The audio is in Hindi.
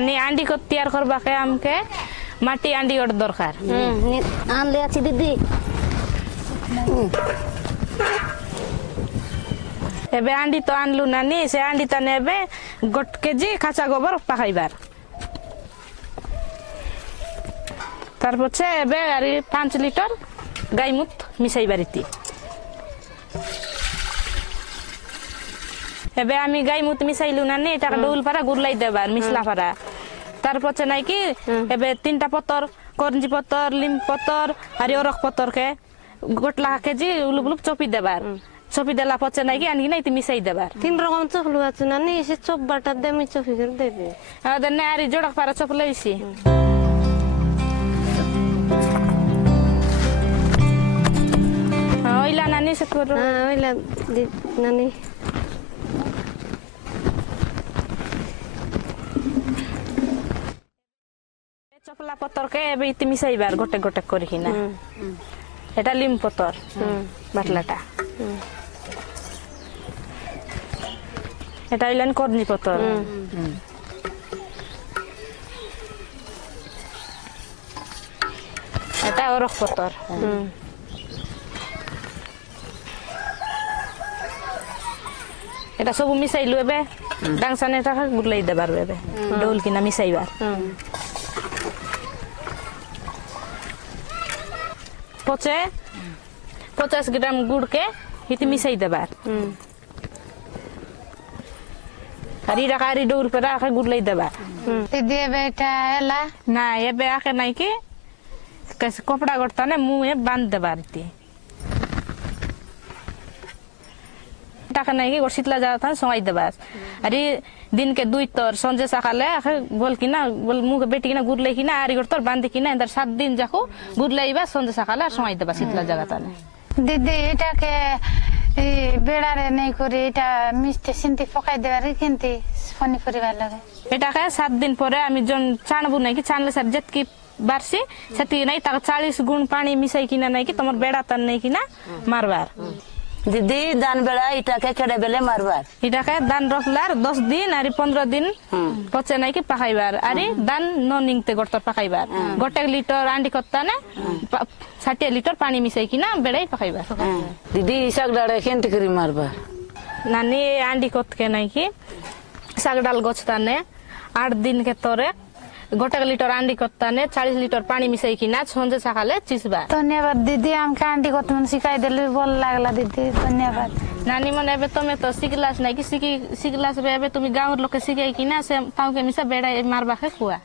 नानी आंडी को तैयार करबा के हमके माटी आंडी और दरकार आन ले आछि दीदी एबे आंडी तो आनलु नानी से आंडी तने एबे गोट केजी खाचा गोबर पकाइबार तार पछे एबे आरी 5 लिटर गाय मुत मिसाई बारिती एबे आमी गाय मुत मिसाइलु नानी एटा डोल पारा गुरलाई देबार मिसला पारा तार पछे नाइ कि एबे 3टा पत्तर करंजी पत्तर लिम पत्तर आरी अरख पत्तर के गोटला केजी उलुक उलुक चोपी देबार चोपी देला पछे नाइ कि आनी नाइ ति मिसाई देबार 3 रकम चोपलु आछु नानी से चोप बाटा देमी चोपी कर देबे आ दने आरी जोडक पारा चोपलैसी ओइला नानी से करो ओइला नानी चपला पत्तर के एबे इति मिसाइबार गोटे गोटे करिकिना एटा लिम पत्तर बाटलाटा एटा इलान करंजी पत्तर एटा अरख पत्तर एटा सब मिसाइलु एबे डांगसाने एटा गुरलाई देबार एबे डोल किना मिसाइबार पचे 50 ग्राम गुड़ के हिति मिसाई देबार हरी रकारी डोर पर आके गुरलाई देबार दीदी बेटा हैला ना एबे आके नाइ कि कैसे कपड़ा गड़ता ने मुंह बांध देबार ती टाका नाइ कि शीतला जाता सोई देबार अरे दिन के 2 तर संजे सकाले आखे बोल कि ना बोल मुंह बेटी कि ना गुरले कि ना आरी गड़तर बांध कि ना अंदर 7 दिन जाको गुरलाइबा संजे सकाले सोई देबा शीतला जगता ने दीदी एटा के बेड़ा रे नहीं करे एटा मिस्ते सिंती पकाई देबार केनती फनी परिवार लगे एटा के 7 दिन परे आमी जन चाणबु नै कि चाणले सर जतकी बारसी सेती नै ता 40 गुण पानी मिसाई कि ना नै कि तमर बेड़ा तन नै कि ना मारबार दीदी दान बेला इटा के केड़े बेले मारबार इटा के दान रखलार 10 दिन आरी 15 दिन पचे नै कि पकाइबार आरी दान न निंगते गडतर पकाइबार गोटे लिटर आंडी कत्ता ने 60 लिटर पानी मिसाई कि ना बेड़ाई पकाइबार दीदी साग डाड़े केंत करी मारबार नानी आंडी कत के नै कि साग डाल गछता ने 8 दिन के तोरे गोटे लिटर आंडी कत्ता ने 40 लिटर पानी मिसाई कि ना संजे सकाले चिसबा धन्यवाद दीदी हमके आंटी को तुम सिखाई देले बोल लागला दीदी धन्यवाद नानी मन एबे तमे तो सिखलास नै कि सिखलास एबे तुमी गाँव लोक के सिखाई कि ना से ताऊ के मिसा बेड़ा मारबा के खुआ